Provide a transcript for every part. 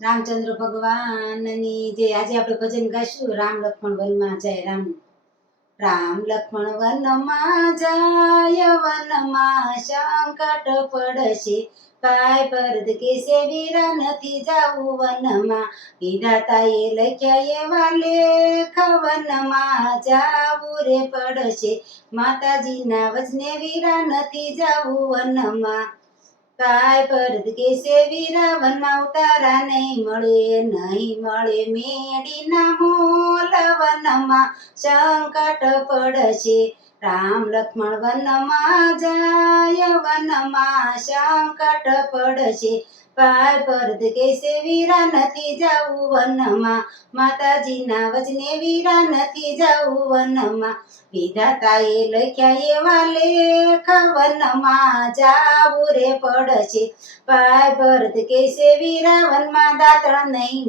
રામચંદ્ર ભગવાનની જે આજે આપણે ભજન ગાઈશું રામ લક્ષ્મણ વનમાં જાય રામ રામ લક્ષ્મણ વનમાં જાય વનમાં સંકટ પડશે કાય પરદ કેસે વીરા નથી જાવું વનમાં વિધાતાએ લખ્યા એવા લેખ વનમાં જાવું રે પડશે માતાજીના વચને વીરા નથી જાવું વનમાં કાય પરદ કેસે વીરા વનમાં ઉતારા નહીં મળે મેડીના મોલ વનમાં સંકટ પડશે રામ લક્ષ્મણ વનમાં જાય વનમાં સંકટ પડશે કાય પરદ કેસે વીરા નથી જાવું વનમાં માતાજીના વચને વીરા નથી જાવું વનમાં વિધાતાએ લખ્યા એવા લેખ વનમાં જાવું રે પડશે પાય ભરત કેસે વીરા વનમાં દાતણ નહીં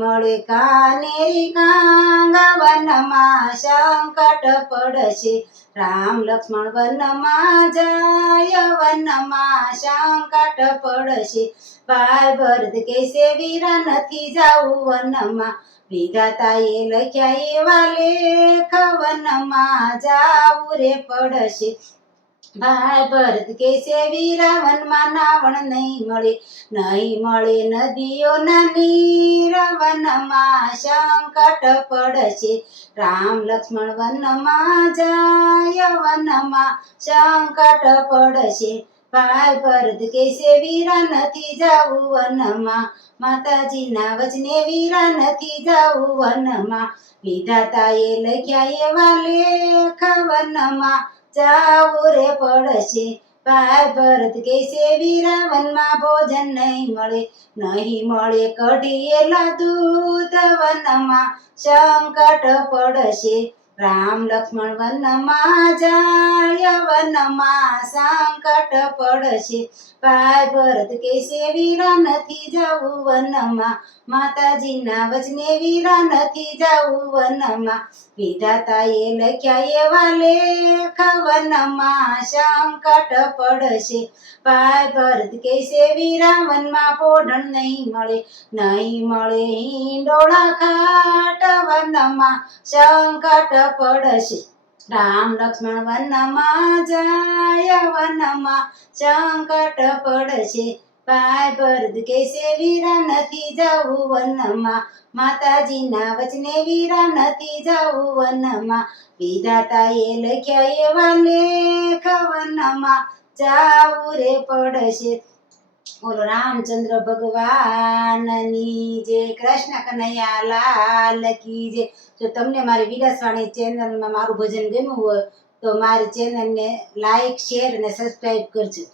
મળે કાનેરી કાંગા વનમાં સંકટ પડશે રામ લક્ષ્મણ વનમાં જાય વનમાં સંકટ પડશે પાય ભરત કેસે વીરા નથી જાવું વનમાં વિધાતાએ લખ્યા એવા લેખ વનમાં જાવું રે પડશે ભાઈ ભરત કેસે વીરા વનમાં નાવણ નહીં મળે નદીઓના નીર વનમાં સંકટ પડશે રામ લક્ષ્મણ વનમાં જાય વનમાં સંકટ પડશે ભાઈ ભરત કેસે વીરા નથી જાવું વનમાં માતાજીના વચને વીરા નથી જાવું વનમાં વિધાતાએ લખ્યા એવા લેખ વનમાં જાવું રે પડશે ભાઈ ભરત કેસે વીરા વનમાં ભોજન નહીં મળે કઢિયેલા દૂધ વનમાં સંકટ પડશે રામ લક્ષ્મણ વનમાં જાય વનમાં સંકટ પડશે ભાઈ ભરત કેસે વીરા નથી જાવું વનમાં માતાજીના વચને વીરા નથી જાવું વનમાં વિધાતાએ લખ્યા એવા લેખ વનમાં સંકટ પડશે ભાઈ ભરત કેસે વીરા વનમાં પોઢણ નહીં મળે હિંડોળા ખાટ વનમાં સંકટ પડશે રામ લક્ષ્મણ વનમાં જાય વનમાં સંકટ પડશે ભાઈ ભરત કેસે વીરા નથી જાવું વનમાં માતાજીના વચને વીરા નથી જાવું વનમાં વિધાતાએ લખ્યા એવા લેખ વનમાં જાવું રે પડશે બોલો રામચંદ્ર ભગવાનની જય કૃષ્ણ કનૈયા લાલ કી જય જો તમને મારી વિલાસવાણી ચેનલમાં મારું ભજન ગમ્યું હોય તો મારી ચેનલને લાઈક શેર અને સબસ્ક્રાઈબ કરજો